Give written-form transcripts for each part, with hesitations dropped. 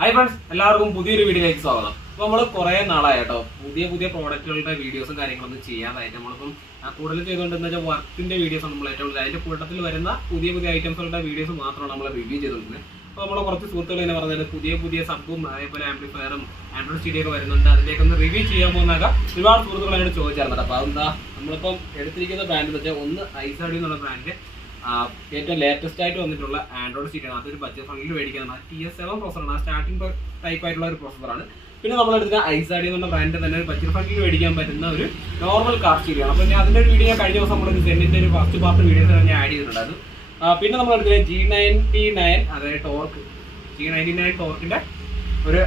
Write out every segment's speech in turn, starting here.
Hi friends, എല്ലാവർക്കും പുതിയൊരു വീഡിയോയിലേക്ക് സ്വാഗതം. അപ്പോൾ നമ്മൾ കുറേ നാളായി കേട്ടോ പുതിയ പ്രോഡക്റ്റുകളുടെ വീഡിയോസും കാര്യങ്ങളൊന്നും ചെയ്യാതായിട്ട് നമ്മളിപ്പം കൂടുതൽ ചെയ്തുകൊണ്ടിരുന്ന വെച്ചാൽ വർക്കിന്റെ വീഡിയോസ് നമ്മൾ ഏറ്റവും കൂടുതൽ അതിന്റെ കൂട്ടത്തിൽ വരുന്ന പുതിയ ഐറ്റംസുകളുടെ വീഡിയോസ് മാത്രമാണ് നമ്മൾ റിവ്യൂ ചെയ്തുകൊണ്ടിരുന്നത്. അപ്പോൾ നമ്മൾ കുറച്ച് സുഹൃത്തുക്കൾ തന്നെ പറഞ്ഞത് പുതിയ സബ്ബും അതേപോലെ ആംപ്ലിഫയറും ആൻഡ്രോയിഡ് സ്റ്റീരിയോ ഒക്കെ വരുന്നുണ്ട്, അതിലേക്കൊന്ന് റിവ്യൂ ചെയ്യാൻ പോകുന്നതൊക്കെ ഒരുപാട് സുഹൃത്തുക്കൾ എന്നോട് ചോദിച്ചായിരുന്നു. അപ്പോൾ അതെന്താ നമ്മളിപ്പം എടുത്തിരിക്കുന്ന ബ്രാൻഡ് എന്ന് വെച്ചാൽ ഒന്ന് ഐസാഡി എന്നുള്ള ബ്രാൻഡ് ഏറ്റവും ലേറ്റസ്റ്റ് ആയിട്ട് വന്നിട്ടുള്ള ആൻഡ്രോയിഡ് സ്റ്റീരിയോ ആണ്. അതൊരു ബഡ്ജറ്റ് ഫ്രണ്ടിൽ മേടിക്കുന്നതാണ്. TS7 പ്രോസറാണ്, സ്റ്റാർട്ടിംഗ് ടൈപ്പ് ആയിട്ടുള്ള ഒരു പ്രോസറാണ്. പിന്നെ നമ്മളെടുത്ത ഐസാഡി എന്നുള്ള ബ്രാൻഡ് തന്നെ ഒരു ബഡ്ജറ്റ് ഫ്രണ്ടിൽ മേടിക്കാൻ പറ്റുന്ന ഒരു നോർമൽ കാർ സ്റ്റീരിയോ ആണ്. അപ്പോൾ ഞാൻ അതിൻ്റെ ഒരു വീഡിയോ കഴിഞ്ഞ ദിവസം നമ്മുടെ സെന്നിൻ്റെ ഒരു ഫസ്റ്റ് പാർട്ട് വീഡിയോസ് ഞാൻ ആഡ് ചെയ്തിട്ടുണ്ടായിരുന്നു. പിന്നെ നമ്മളെടുത്തത് G99 അതായത് ടോർക്ക് G99 ടോർക്കിൻ്റെ ഒരു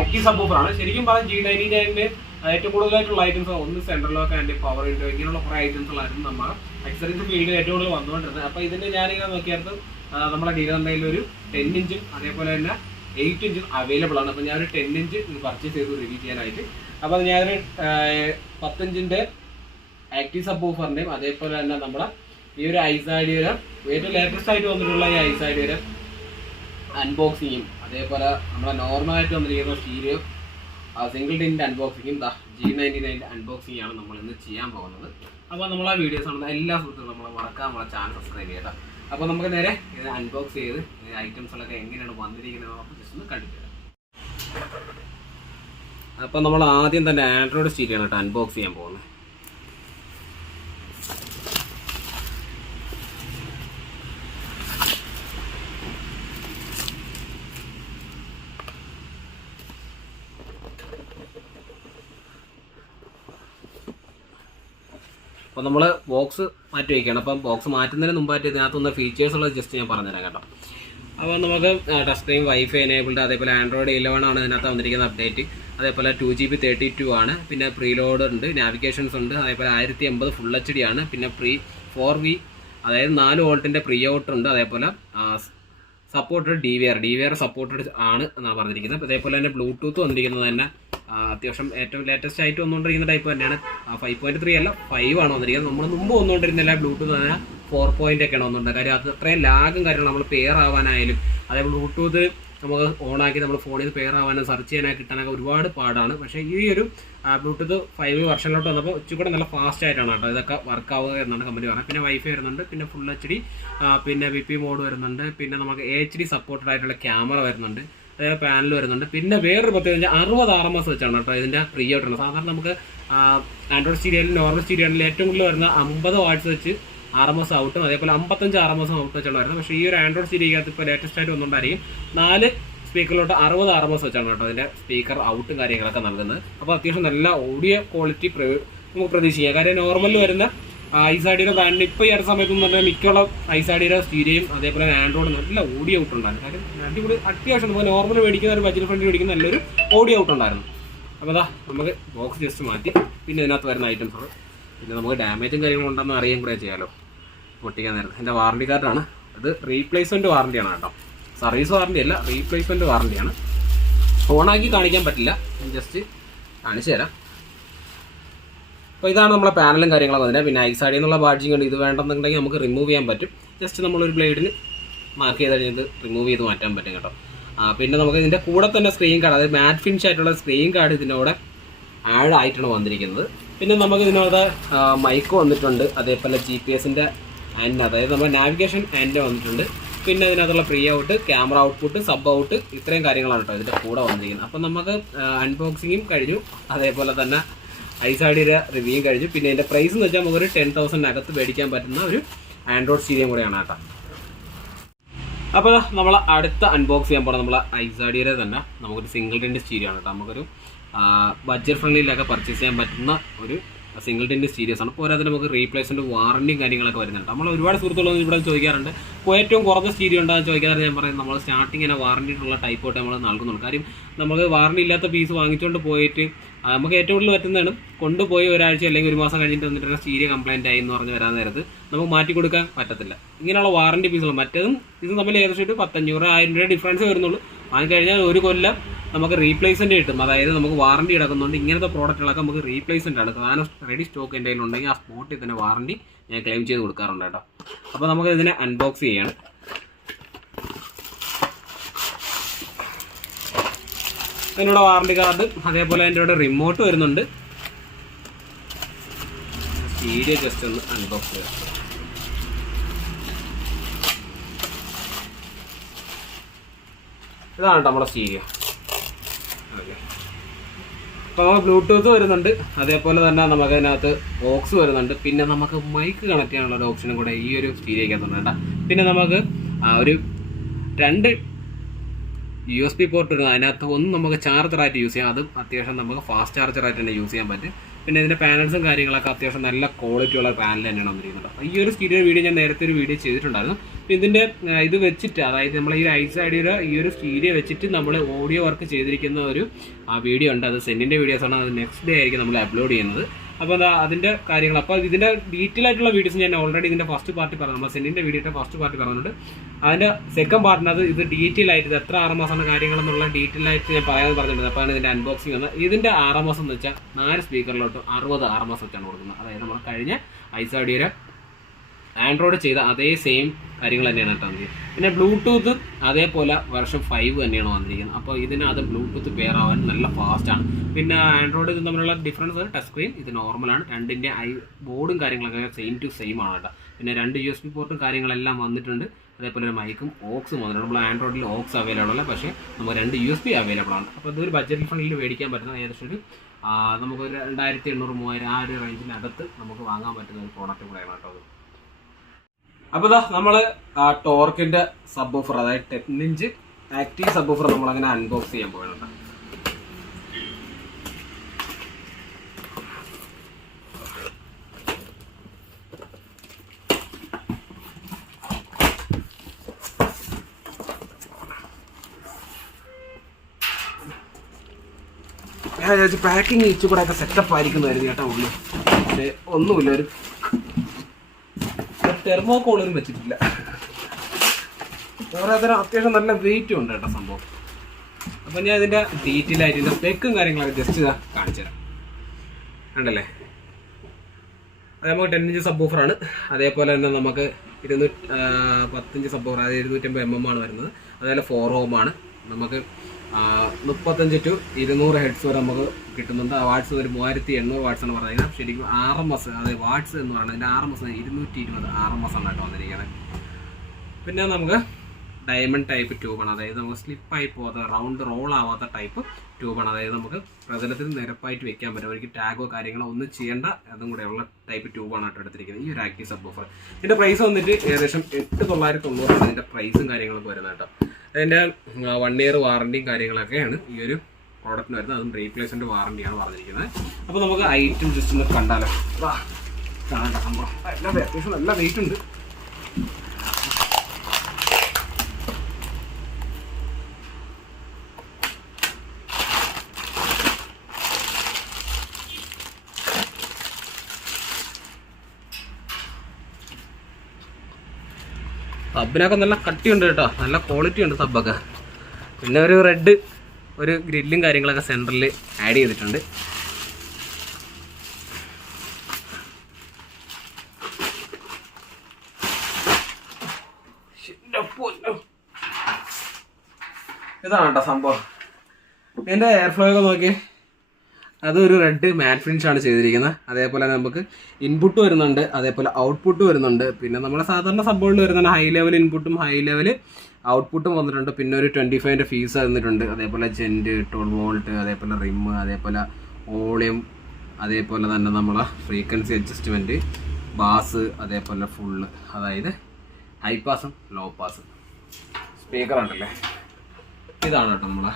ആക്റ്റീവ് സബ്വൂഫറാണ്. ശരിക്കും പറഞ്ഞാൽ G99 ഏറ്റവും കൂടുതലായിട്ടുള്ള ഐറ്റംസ് ഒന്ന് central lock and power window ഇങ്ങനെയുള്ള കുറേ ഐറ്റംസുകളായിരുന്നു നമ്മൾ അക്സസറീസ് ഫീൽഡിൽ ഏറ്റവും കൂടുതൽ വന്നുകൊണ്ടിരുന്നത്. അപ്പോൾ ഇതിൻ്റെ ഞാനിങ്ങനെ നോക്കിയത് നമ്മുടെ ഡീലറിൻ്റെ ഒരു 10 ഇഞ്ചും അതേപോലെ തന്നെ 8 ഇഞ്ചും അവൈലബിൾ ആണ്. അപ്പോൾ ഞാനൊരു 10 ഇഞ്ച് പർച്ചേസ് ചെയ്തു റിവ്യൂ ചെയ്യാനായിട്ട്. അപ്പോൾ ഞാനൊരു 10 ഇഞ്ചിൻ്റെ ആക്റ്റീവ് സബ്വൂഫറിൻ്റെയും അതേപോലെ തന്നെ നമ്മുടെ ഈ ഒരു ഐസാഡിയുടെ ഏറ്റവും ലേറ്റസ്റ്റ് ആയിട്ട് വന്നിട്ടുള്ള ഈ ഐസാഡിയുടെ അൺബോക്സിങ്ങും അതേപോലെ നമ്മളെ നോർമലായിട്ട് വന്നിരിക്കുന്ന സ്റ്റീരിയോ സിംഗിൾ ടിൻ്റെ അൺബോക്സിങ്ങും G99 അൺബോക്സിംഗ് ആണ് നമ്മൾ ഇന്ന് ചെയ്യാൻ പോകുന്നത്. അപ്പോൾ നമ്മൾ ആ വീഡിയോസ് ആണ് എല്ലാ സുഹൃത്തുക്കളും നമ്മൾ മറക്കാൻ നമ്മളെ ചാനൽ സബ്സ്ക്രൈബ് ചെയ്യട്ടോ. അപ്പോൾ നമുക്ക് നേരെ ഇത് അൺബോക്സ് ചെയ്ത് ഐറ്റംസുകളൊക്കെ എങ്ങനെയാണ് വന്നിരിക്കുന്നത് നമുക്ക് ജസ്റ്റ് ഒന്ന് കണ്ടിട്ട് തരാം. അപ്പോൾ നമ്മൾ ആദ്യം തന്നെ ആൻഡ്രോയിഡ് സ്റ്റീരിയോ ആണ് കേട്ടോ അൺബോക്സ് ചെയ്യാൻ പോകുന്നത്. അപ്പോൾ നമ്മൾ ബോക്സ് മാറ്റി വയ്ക്കുകയാണ്. അപ്പം ബോക്സ് മാറ്റുന്നതിന് മുമ്പായിട്ട് ഇതിനകത്തൊന്ന് ഫീച്ചേഴ്സുള്ളത് ജസ്റ്റ് ഞാൻ പറഞ്ഞുതരാം കേട്ടോ. അപ്പോൾ നമുക്ക് ടച്ച് സ്ക്രീൻ വൈഫൈ എനേബിൾഡ്, അതേപോലെ ആൻഡ്രോയിഡ് 11 ആണ് ഇതിനകത്ത് വന്നിരിക്കുന്ന അപ്ഡേറ്റ്, അതേപോലെ 2GB 32 ആണ്, പിന്നെ പ്രീലോഡ് ഉണ്ട്, നാവിഗേഷൻസ് ഉണ്ട്, അതേപോലെ 1080 ഫുൾ HD ആണ്, പിന്നെ 4V അതായത് 4 വോൾട്ടിൻ്റെ പ്രീ ഔട്ട് ഉണ്ട്, അതേപോലെ സപ്പോർട്ടഡ് DVR സപ്പോർട്ടഡ് ആണ് എന്നാണ് പറഞ്ഞിരിക്കുന്നത്. അതേപോലെ തന്നെ ബ്ലൂടൂത്ത് വന്നിരിക്കുന്നത് തന്നെ അത്യാവശ്യം ഏറ്റവും ലേറ്റസ്റ്റ് ആയിട്ട് വന്നുകൊണ്ടിരിക്കുന്ന ടൈപ്പ് തന്നെയാണ്. 5.3 അല്ല 5 ആണ് വന്നിരിക്കുന്നത്. നമ്മൾ മുമ്പ് വന്നുകൊണ്ടിരുന്നില്ല ബ്ലൂടൂത്ത് തന്നെ 4 ഒക്കെയാണ് വന്നുകൊണ്ടിരുന്നത്. കാര്യം അത് അത്രയും ലാഗും കാര്യങ്ങളും നമ്മൾ പെയർ ആവാനായാലും അതേപോലെ ബ്ലൂടൂത്ത് നമുക്ക് ഓണാക്കി നമ്മൾ ഫോണിൽ നിന്ന് പെയർ ആവാനും സെർച്ച് ചെയ്യാനൊക്കെ കിട്ടാനൊക്കെ ഒരുപാട് പാടാണ്. പക്ഷേ ഈ ഒരു ബ്ലൂടൂത്ത് 5 വെർഷനിലോട്ട് വന്നപ്പോൾ ഇച്ചിരി നല്ല ഫാസ്റ്റ് ആയിട്ടാണ് കേട്ടോ ഇതൊക്കെ വർക്ക് ആവുക എന്നാണ് കമ്പനി പറഞ്ഞത്. പിന്നെ വൈഫൈ വരുന്നുണ്ട്, പിന്നെ ഫുൾ HD, പിന്നെ VP മോഡ് വരുന്നുണ്ട്, പിന്നെ നമുക്ക് HD സപ്പോർട്ടഡ് ആയിട്ടുള്ള ക്യാമറ വരുന്നുണ്ട്, അതായത് പാനൽ വരുന്നുണ്ട്. പിന്നെ വേറൊരു പ്രത്യേകത 60 RMS വെച്ചാണ് കേട്ടോ ഇതിൻ്റെ പ്രീ ഔട്ട് ഉണ്ട്. സാധാരണ നമുക്ക് ആൻഡ്രോയിഡ് സ്റ്റീരിയോയിലും നോർമൽ സ്റ്റീരിയോയിലും ഏറ്റവും കൂടുതൽ വരുന്ന 50 വാട്ട്സ് വെച്ച് RMS ഔട്ടും അതേപോലെ 55 RMS ഔട്ട് വെച്ചാണ് വരുന്നത്. പക്ഷേ ഈ ഒരു ആൻഡ്രോയിഡ് സ്റ്റീരിയോയ്ക്കകത്ത് ഇപ്പോൾ ലേറ്റസ്റ്റ് ആയിട്ട് വന്നുകൊണ്ടായിരിക്കും 4 സ്പീക്കറിലോട്ട് 60 RMS വെച്ചാണ് കേട്ടോ അതിൻ്റെ സ്പീക്കർ ഔട്ടും കാര്യങ്ങളൊക്കെ നൽകുന്നത്. അപ്പോൾ അത്യാവശ്യം നല്ല ഓഡിയോ ക്വാളിറ്റി നമുക്ക് പ്രതീക്ഷിക്കാം. കാര്യം നോർമലിൽ വരുന്ന ഐസാഡിയുടെ ബ്രാൻഡിന് ഇപ്പോൾ ഈ അടുത്ത സമയത്തൊന്നും പറഞ്ഞാൽ മിക്കുള്ള ഐസാഡിയുടെ സ്റ്റീരിയോയും അതേപോലെ ആൻഡ്രോയിഡ് നല്ല ഓഡിയോ ഔട്ട് ഉണ്ടായിരുന്നു. കാര്യം അടിപൊളി അത്യാവശ്യം നമുക്ക് നോർമൽ മേടിക്കുന്ന ഒരു ബഡ്ജറ്റ് ഫ്രണ്ടിൽ മേടിക്കുന്ന നല്ലൊരു ഓഡിയോ ഔട്ട് ഉണ്ടായിരുന്നു. അപ്പോൾ അതാ നമുക്ക് ബോക്സ് ജസ്റ്റ് മാറ്റി പിന്നെ ഇതിനകത്ത് വരുന്ന ഐറ്റംസ് പിന്നെ നമുക്ക് ഡാമേജും കാര്യങ്ങളും ഉണ്ടെന്ന് അറിയാൻ കൂടെ ചെയ്യാമല്ലോ പൊട്ടിക്കാൻ നേരത്തെ. എൻ്റെ വാറണ്ടി കാർഡാണ്, അത് റീപ്ലേസ്മെൻറ്റ് വാറണ്ടിയാണ് കേട്ടോ, സർവീസ് വാറണ്ടി അല്ല, റീപ്ലേസ്മെൻറ്റ് വാറണ്ടിയാണ്. ഓണാക്കി കാണിക്കാൻ പറ്റില്ല, ജസ്റ്റ് കാണിച്ചു തരാം. അപ്പോൾ ഇതാണ് നമ്മളെ പാനലും കാര്യങ്ങളൊക്കെ വന്നിട്ട്. പിന്നെ ഐസാഡി എന്നുള്ള ബാഡ്ജിങ് ഉണ്ട്, ഇത് വേണ്ടെന്നുണ്ടെങ്കിൽ നമുക്ക് റിമൂവ് ചെയ്യാൻ പറ്റും. ജസ്റ്റ് നമ്മളൊരു ബ്ലേഡിന് മാർക്ക് ചെയ്ത് കഴിഞ്ഞത് റിമൂവ് ചെയ്ത് മാറ്റാൻ പറ്റും കേട്ടോ. പിന്നെ നമുക്ക് ഇതിൻ്റെ കൂടെ തന്നെ സ്ക്രീൻ കാർഡ്, അതായത് മാറ്റ് ഫിനിഷ് ആയിട്ടുള്ള സ്ക്രീൻ കാർഡ് ഇതിൻ്റെ കൂടെ ആഡ് ആയിട്ടാണ് വന്നിരിക്കുന്നത്. പിന്നെ നമുക്ക് ഇതിനകത്ത് മൈക്ക് വന്നിട്ടുണ്ട്, അതേപോലെ GPS-ൻ്റെ ആൻഡ് അതായത് നമ്മുടെ നാവിഗേഷൻ ആൻഡ് വന്നിട്ടുണ്ട്. പിന്നെ ഇതിനകത്തുള്ള pre out, camera output, sub out, ഇത്രയും കാര്യങ്ങളാണ് കേട്ടോ ഇതിൻ്റെ കൂടെ വന്നിരിക്കുന്നത്. അപ്പം നമുക്ക് അൺബോക്സിങ്ങും കഴിഞ്ഞു, അതേപോലെ തന്നെ ഐസാഡിയുടെ റിവ്യൂ കഴിഞ്ഞു. പിന്നെ ഇതിൻ്റെ പ്രൈസ് എന്ന് വെച്ചാൽ നമുക്കൊരു 10,000 മേടിക്കാൻ പറ്റുന്ന ഒരു ആൻഡ്രോയിഡ് സ്റ്റീരിയോ കൂടെയാണ് കേട്ടോ. അപ്പോൾ നമ്മൾ അടുത്ത അൺബോക്സ് ചെയ്യാൻ പോകുന്നത് നമ്മൾ ഐസാഡിയുടെ തന്നെ നമുക്കൊരു സിംഗിൾ ടിൻ്റെ സ്റ്റീരിയോ ആണ് കേട്ടോ. നമുക്കൊരു ബഡ്ജറ്റ് ഫ്രണ്ട്ലിയിലൊക്കെ പർച്ചേസ് ചെയ്യാൻ പറ്റുന്ന ഒരു സിംഗിൾ ടിൻ്റെ സ്റ്റീരിയോസ് ആണ്. പോരാതെ നമുക്ക് റീപ്ലേസ്മെൻറ്റ് വാറണ്ടിയും കാര്യങ്ങളൊക്കെ വരുന്നുണ്ട്. നമ്മൾ ഒരുപാട് സുഹൃത്തുക്കളൊന്നും ഇവിടെ ചോദിക്കാറുണ്ട്, ഇപ്പോൾ ഏറ്റവും കുറഞ്ഞ സ്റ്റീരിയോ ഉണ്ടാകുന്ന ചോദിക്കാറുണ്ട്. ഞാൻ പറയുന്നത് നമ്മൾ സ്റ്റാർട്ടിങ് തന്നെ വാറണ്ടിയിട്ടുള്ള ടൈപ്പ് തൊട്ട് നമ്മൾ നൽകുന്നുള്ളൂ. കാര്യം നമുക്ക് വാറണ്ടി ഇല്ലാത്ത പീസ് വാങ്ങിച്ചുകൊണ്ട് പോയിട്ട് നമുക്ക് ഏറ്റവും കൂടുതൽ പറ്റുന്നതാണ് കൊണ്ടുപോയി ഒരാഴ്ച അല്ലെങ്കിൽ ഒരു മാസം കഴിഞ്ഞിട്ട് വന്നിട്ട് സ്റ്റീരിയോ കംപ്ലൈൻറ്റ് ആയി എന്ന് പറഞ്ഞ് വരാൻ നേരത്ത് നമുക്ക് മാറ്റി കൊടുക്കാൻ പറ്റത്തില്ല. ഇങ്ങനെയുള്ള വാറണ്ടി പീസുകൾ മറ്റേതും ഇതും തമ്മിൽ ഏകദേശം 500-1000 രൂപ ഡിഫറൻസ് വരുന്നുള്ളൂ. വാങ്ങിക്കഴിഞ്ഞാൽ ഒരു കൊല്ലം നമുക്ക് റീപ്ലേസ്മെൻറ്റ് കിട്ടും. അതായത് നമുക്ക് വാറണ്ടി കിടക്കുന്നുണ്ട്. ഇങ്ങനത്തെ പ്രോഡക്റ്റുകളൊക്കെ നമുക്ക് റീപ്ലേസ്മെൻ്റ് ആണ്. കാരണം റെഡി സ്റ്റോക്ക് എൻ്റെ കയ്യിലുണ്ടെങ്കിൽ ആ സ്പോട്ടിൽ തന്നെ വാറണ്ടി ഞാൻ ക്ലെയിം ചെയ്ത് കൊടുക്കാറുണ്ട് കേട്ടോ. അപ്പോൾ നമുക്ക് ഇതിനെ അൺബോക്സ് ചെയ്യാണ്. അതിനുള്ള വാറണ്ടി കാർഡ്, അതേപോലെ അതിൻ്റെ കൂടെ റിമോട്ട് വരുന്നുണ്ട്. സ്റ്റീരിയോ ജസ്റ്റ് ഒന്ന് അൺബോക്സ് ചെയ്യാം. ഇതാണ് നമ്മുടെ സ്റ്റീരിയോ. ഓക്കെ, അപ്പോൾ നമുക്ക് ബ്ലൂടൂത്ത് വരുന്നുണ്ട്, അതേപോലെ തന്നെ നമുക്ക് അതിനകത്ത് ബോക്സ് വരുന്നുണ്ട്. പിന്നെ നമുക്ക് മൈക്ക് കണക്ട് ചെയ്യാനുള്ള ഒരു ഓപ്ഷനും കൂടെ ഈ ഒരു സ്റ്റീരിയോക്കകത്തുണ്ട് കേട്ടോ. പിന്നെ നമുക്ക് ഒരു 2 USB പോർട്ട് വരുന്നത്. അതിനകത്ത് ഒന്ന് നമുക്ക് ചാർജറായിട്ട് യൂസ് ചെയ്യാം, അതും അത്യാവശ്യം നമുക്ക് ഫാസ്റ്റ് ചാർജറായിട്ട് തന്നെ യൂസ് ചെയ്യാൻ പറ്റും. പിന്നെ ഇതിൻ്റെ പാനൽസും കാര്യങ്ങളൊക്കെ അത്യാവശ്യം നല്ല ക്വാളിറ്റി ഉള്ള പാനൽ തന്നെയാണ് വന്നിരിക്കുന്നത്. അപ്പോൾ ഈ ഒരു സ്റ്റീരിയോ വീഡിയോ ഞാൻ നേരത്തെ ഒരു വീഡിയോ ചെയ്തിട്ടുണ്ടായിരുന്നു. അപ്പോൾ ഇതിൻ്റെ ഇത് വെച്ചിട്ട്, അതായത് നമ്മൾ ഈ ഐസ് ഐഡിയുടെ ഈ ഒരു സ്റ്റീരിയോ വെച്ചിട്ട് നമ്മൾ ഓഡിയോ വർക്ക് ചെയ്തിരിക്കുന്ന ഒരു വീഡിയോ ഉണ്ട്. അത് സെന്നിൻ്റെ വീഡിയോസാണ്. അത് നെക്സ്റ്റ് ഡേ ആയിരിക്കും നമ്മൾ അപ്ലോഡ് ചെയ്യുന്നത്. അപ്പോൾ അതിൻ്റെ കാര്യങ്ങൾ, അപ്പോൾ ഇതിൻ്റെ ഡീറ്റെയിൽ ആയിട്ടുള്ള വീഡിയോസ് ഞാൻ ഓൾറെഡി ഇതിൻ്റെ ഫസ്റ്റ് പാർട്ടി പറഞ്ഞു, നമ്മൾ സെന്നിൻ്റെ വീഡിയോയുടെ ഫസ്റ്റ് പാർട്ടി പറഞ്ഞിട്ടുണ്ട്. അതിൻ്റെ സെക്കൻഡ് പാർട്ടിനത് ഇത് ഡീറ്റെയിൽ ആയിട്ട് ഇത് എത്ര RMS കാര്യങ്ങളെന്നുള്ള ഡീറ്റെയിൽ ആയിട്ട് ഞാൻ പറയാമെന്ന് പറഞ്ഞിട്ടുണ്ട്. അപ്പോൾ ഇതിൻ്റെ അൺബോക്സിംഗ് വന്നത്. ഇതിൻ്റെ RMS എന്ന് വെച്ചാൽ 4 സ്പീക്കറിലോട്ട് 60 RMS വെച്ചാണ് കൊടുക്കുന്നത്. അതായത് നമ്മൾ കഴിഞ്ഞ ഐസാഡിയുടെ ആൻഡ്രോയിഡ് ചെയ്ത അതേ സെയിം കാര്യങ്ങൾ തന്നെയാണ് കേട്ടോ. പിന്നെ ബ്ലൂടൂത്ത് അതേപോലെ വെർഷൻ 5 തന്നെയാണ് വന്നിരിക്കുന്നത്. അപ്പോൾ ഇതിനകത്ത് ബ്ലൂടൂത്ത് പെയർ ആവാൻ നല്ല ഫാസ്റ്റാണ്. പിന്നെ ആൻഡ്രോയിഡ് ഇത് തമ്മിലുള്ള ഡിഫറൻസ്, ടച്ച് സ്ക്രീൻ ഇത് നോർമലാണ്, രണ്ടിൻ്റെ ബോർഡും കാര്യങ്ങളൊക്കെ സെയിം ടു സെയിം ആണ് കേട്ടോ. പിന്നെ 2 USB പോർട്ടും കാര്യങ്ങളെല്ലാം വന്നിട്ടുണ്ട്. അതേപോലെ ഒരു മൈക്കും ഓക്സും വന്നിട്ടുണ്ട്. നമ്മൾ ആൻഡ്രോയിഡിൽ ഓക്സ് അവൈലബിൾ അല്ല, പക്ഷേ നമുക്ക് 2 USB അവൈലബിൾ ആണ്. അപ്പോൾ ഇതൊരു ബഡ്ജറ്റ് ഫ്രണ്ടിൽ മേടിക്കാൻ പറ്റുന്ന ഏകദേശം ഒരു നമുക്ക് 2800-3000 ആ ഒരു റേഞ്ചിനകത്ത് നമുക്ക് വാങ്ങാൻ പറ്റുന്ന ഒരു പ്രോഡക്റ്റ് കൂടെയാണ് കേട്ടോ അത്. അപ്പോൾ ഇതാ നമ്മൾ ടോർക്കിൻ്റെ സബ്വൂഫർ, അതായത് 10 ഇഞ്ച് ആക്റ്റീവ് സബ്വൂഫർ നമ്മളങ്ങനെ അൺബോക്സ് ചെയ്യാൻ പോകണം. ഞാൻ വിചാരിച്ചു പാക്കിങ് ഇച്ചു കൂടെ ഒക്കെ സെറ്റപ്പ് ആയിരിക്കുന്നതായിരുന്നു കേട്ടോ ഉള്ളു. പക്ഷേ ഒന്നുമില്ല, ഒരു തെർമോക്കോളും വെച്ചിട്ടില്ല. ഓരോരുത്തരും അത്യാവശ്യം നല്ല വെയിറ്റും ഉണ്ട് കേട്ടോ സംഭവം. അപ്പം ഞാൻ ഇതിൻ്റെ ഡീറ്റെയിൽ ആയിട്ട് ഇതിൻ്റെ സ്പെക്കും കാര്യങ്ങളൊക്കെ ജസ്റ്റ് ഇതാ കാണിച്ചു തരാം. ഉണ്ടല്ലേ, അത് നമുക്ക് 10 ഇഞ്ച് സബ്വൂഫറാണ്. അതേപോലെ തന്നെ നമുക്ക് 10 ഇഞ്ച് സബ്വൂഫർ, അതായത് 250 mm ആണ് വരുന്നത്. അതേപോലെ 4 ohm ആണ്. നമുക്ക് 35 to 200 ഹെഡ്സ് വരെ നമുക്ക് കിട്ടുന്നുണ്ട്. വാട്ട്സ് ഒരു 3800 വാട്ട്സ് ആണ് പറഞ്ഞത്. ശരിക്കും RMS, അതായത് വാട്ട്സ് എന്ന് പറയുന്നത് അതിൻ്റെ RMS 220 RMS ആണ് കേട്ടോ വന്നിരിക്കുന്നത്. പിന്നെ നമുക്ക് ഡയമണ്ട് ടൈപ്പ് ട്യൂബാണ്, അതായത് നമുക്ക് സ്ലിപ്പായി പോകാത്ത റൗണ്ട് റോൾ ആവാത്ത ടൈപ്പ് ട്യൂബാണ്. അതായത് നമുക്ക് പ്രതലത്തിൽ നിരപ്പായിട്ട് വെക്കാൻ പറ്റും, അവർക്ക് ടാഗോ കാര്യങ്ങളോ ഒന്നും ചെയ്യേണ്ട അതും കൂടെ ഉള്ള ടൈപ്പ് ട്യൂബാണ് കേട്ടോ എടുത്തിരിക്കുന്നത് ഈ ഒരു ആക്റ്റീവ് സബ്വൂഫർ. ഇതിൻ്റെ പ്രൈസ് വന്നിട്ട് ഏകദേശം 8990 ഇതിൻ്റെ പ്രൈസും കാര്യങ്ങളൊക്കെ വരുന്നത് കേട്ടോ. അതിൻ്റെ 1 year വാറണ്ടിയും കാര്യങ്ങളൊക്കെയാണ് ഈ ഒരു പ്രോഡക്റ്റിന് വരുന്നത്. അതും റീപ്ലേസ്മെൻറ്റ് വാറണ്ടിയാണ് പറഞ്ഞിരിക്കുന്നത്. അപ്പോൾ നമുക്ക് ഐറ്റം ജസ്റ്റ് ഒന്ന് കണ്ടാലോ. കാണാൻ സംഭവം അത്യാവശ്യം നല്ല വെയിറ്റ് ഉണ്ട്. സബിനൊക്കെ നല്ല കട്ടിയുണ്ട് കേട്ടോ, നല്ല ക്വാളിറ്റി ഉണ്ട് സബ്ബൊക്കെ. പിന്നെ ഒരു റെഡ് ഒരു ഗ്രില്ലും കാര്യങ്ങളൊക്കെ സെൻറ്ററിൽ ആഡ് ചെയ്തിട്ടുണ്ട്. ഇതാണ് കേട്ടോ സംഭവം. ഇതിൻ്റെ എയർ ഫ്ലോ ഒക്കെ നോക്കി, അതൊരു റെഡ് മാറ്റ് ഫിനിഷാണ് ചെയ്തിരിക്കുന്നത്. അതേപോലെ നമുക്ക് ഇൻപുട്ട് വരുന്നുണ്ട്, അതേപോലെ ഔട്ട്പുട്ട് വരുന്നുണ്ട്. പിന്നെ നമ്മുടെ സാധാരണ സബ്ബോളിൽ വരുന്ന ഹൈ ലെവൽ ഇൻപുട്ടും ഹൈ ലെവൽ ഔട്ട്പുട്ടും വന്നിട്ടുണ്ട്. പിന്നെ ഒരു 25ന്റെ ഫീസ് തന്നിട്ടുണ്ട്. അതേപോലെ ജെൻറ്റ് 12 volt, അതേപോലെ റിം, അതേപോലെ വോളിയം, അതേപോലെ തന്നെ നമ്മളെ ഫ്രീക്വൻസി അഡ്ജസ്റ്റ്മെൻറ്റ്, ബാസ്, അതേപോലെ ഫുള്ള്, അതായത് ഹൈ പാസും ലോ പാസും സ്പീക്കറുണ്ടല്ലേ. ഇതാണ് കേട്ടോ നമ്മളെ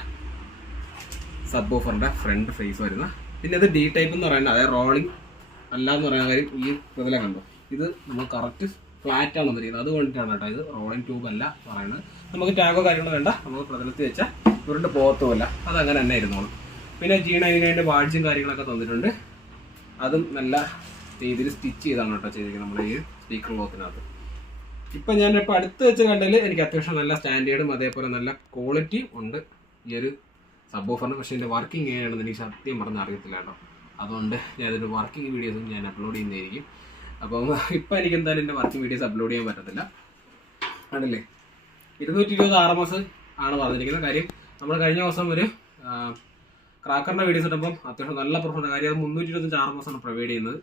സബ്വൂഫറിൻ്റെ ഫ്രണ്ട് ഫേസ് വരുന്ന. പിന്നെ ഇത് D ടൈപ്പ് എന്ന് പറയുന്നത്, അതായത് റോളിംഗ് അല്ല എന്ന് പറയുന്ന കാര്യം ഈ പ്രതലം കണ്ടോ, ഇത് നമ്മൾ കറക്റ്റ് ഫ്ലാറ്റ് ആണ് വന്നിരിക്കുന്നത്. അതുകൊണ്ടിട്ടാണ് കേട്ടോ ഇത് റോളിംഗ് ട്യൂബ് അല്ല പറയുന്നത്. നമുക്ക് ടാഗോ കാര്യങ്ങളോ വേണ്ട, നമുക്ക് പ്രതലത്തിൽ വെച്ചാൽ ഉരുണ്ട് പോകത്തുമില്ല, അതങ്ങനെ തന്നെ ഇരുന്നോളും. പിന്നെ G99 ബാഡ്ജും കാര്യങ്ങളൊക്കെ തന്നിട്ടുണ്ട്. അതും നല്ല രീതിയിൽ സ്റ്റിച്ച് ചെയ്താണ് കേട്ടോ ചെയ്തിരിക്കുന്നത് നമ്മുടെ ഈ സ്പീക്കർ ക്ലോത്തിനകത്ത്. ഇപ്പം ഞാനിപ്പോൾ അടുത്ത് വെച്ച് കണ്ടതിൽ എനിക്ക് അത്യാവശ്യം നല്ല സ്റ്റാൻഡേർഡും അതേപോലെ നല്ല ക്വാളിറ്റിയും ഉണ്ട് ഈ ഒരു സബ്വൂഫറിന്. പക്ഷേ എൻ്റെ വർക്കിംഗ് എങ്ങനെയാണെന്ന് എനിക്ക് സത്യം പറഞ്ഞാൽ അറിയത്തില്ല കേട്ടോ. അതുകൊണ്ട് ഞാനൊരു വർക്കിംഗ് വീഡിയോസും ഞാൻ അപ്ലോഡ് ചെയ്യുന്നതായിരിക്കും. അപ്പം ഇപ്പം എനിക്ക് എന്തായാലും എൻ്റെ വർക്കിംഗ് വീഡിയോസ് അപ്ലോഡ് ചെയ്യാൻ പറ്റത്തില്ല. ആണല്ലേ, 220 RMS ആണ് പറഞ്ഞിരിക്കുന്ന കാര്യം. നമ്മൾ കഴിഞ്ഞ ദിവസം ഒരു ക്രാക്കറിൻ്റെ വീഡിയോസ് ഇടുമ്പം അത്യാവശ്യം നല്ല പെർഫോമൻസ്, കാര്യം അത് 325 RMS ആണ് പ്രൊവൈഡ് ചെയ്യുന്നത്.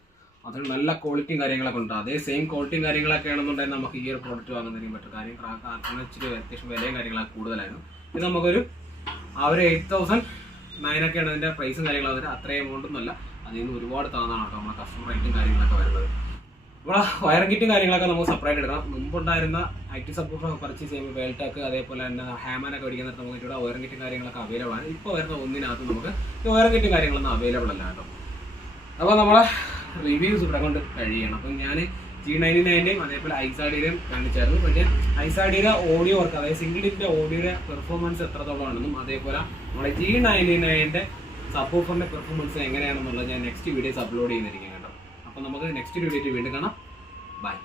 അതിന് നല്ല ക്വാളിറ്റിയും കാര്യങ്ങളൊക്കെ ഉണ്ട്. അതേ സെയിം ക്വാളിറ്റിയും കാര്യങ്ങളൊക്കെ ആണെന്നുണ്ടെങ്കിൽ നമുക്ക് ഈ ഒരു പ്രോഡക്റ്റ് വാങ്ങുന്നതിനും പറ്റും. കാര്യം ക്രാക്കറിന് ഇച്ചിരി അത്യാവശ്യം വിലയും കാര്യങ്ങളൊക്കെ കൂടുതലായിരുന്നു. ഇത് നമുക്കൊരു ആ ഒരു 8,900 ഒക്കെയാണ് ഇതിൻ്റെ പ്രൈസും കാര്യങ്ങളൊക്കെ വരും. അത്രയും എമൗണ്ട് ഒന്നുമല്ല, അതിൽ നിന്ന് ഒരുപാട് താന്നാണ് കേട്ടോ നമ്മുടെ കസ്റ്റമർ റേറ്റും കാര്യങ്ങളൊക്കെ വരുന്നത്. ഇവിടെ വയറിംഗ് കിറ്റും കാര്യങ്ങളൊക്കെ നമുക്ക് സെപ്പറേറ്റ് എടുക്കണം. മുമ്പുണ്ടായിരുന്ന ഐ.ടി. സബ്വൂഫർ പർച്ചേസ് ചെയ്യുമ്പോൾ വേൾട്ടൊക്കെ അതേപോലെ തന്നെ ഹാമനൊക്കെ മേടിക്കാൻ നേരത്തെ നമുക്ക് ഇവിടെ വയറിംഗ് കിറ്റും കാര്യങ്ങളൊക്കെ അവൈലബിൾ ആണ്. ഇപ്പോൾ വരുന്ന ഒന്നിനകത്ത് നമുക്ക് ഈ വയറിംഗ് കിറ്റും കാര്യങ്ങളൊന്നും അവൈലബിൾ അല്ല കേട്ടോ. അപ്പോൾ നമ്മളെ റിവ്യൂസ് ഇവിടെ കൊണ്ട് കഴിയണം. അപ്പം ഞാൻ G99ൻ്റെയും അതേപോലെ ഐസാഡിയുടെയും കാണിച്ചായിരുന്നു. പക്ഷേ ഐസാഡിയുടെ ഓഡിയോ വർക്ക്, അതായത് സിംഗിളിൻ്റെ ഓഡിയോയുടെ പെർഫോമൻസ് എത്രത്തോളം ആണെന്നും അതേപോലെ നമ്മുടെ G99ൻ്റെ സബ്വൂഫറിൻ്റെ പെർഫോമൻസ് എങ്ങനെയാണെന്നുള്ളത് ഞാൻ നെക്സ്റ്റ് വീഡിയോസ് അപ്ലോഡ് ചെയ്തിരിക്കും കേട്ടോ. അപ്പോൾ നമുക്ക് നെക്സ്റ്റ് വീഡിയോയിൽ വീണ്ടും കാണാം. ബൈ.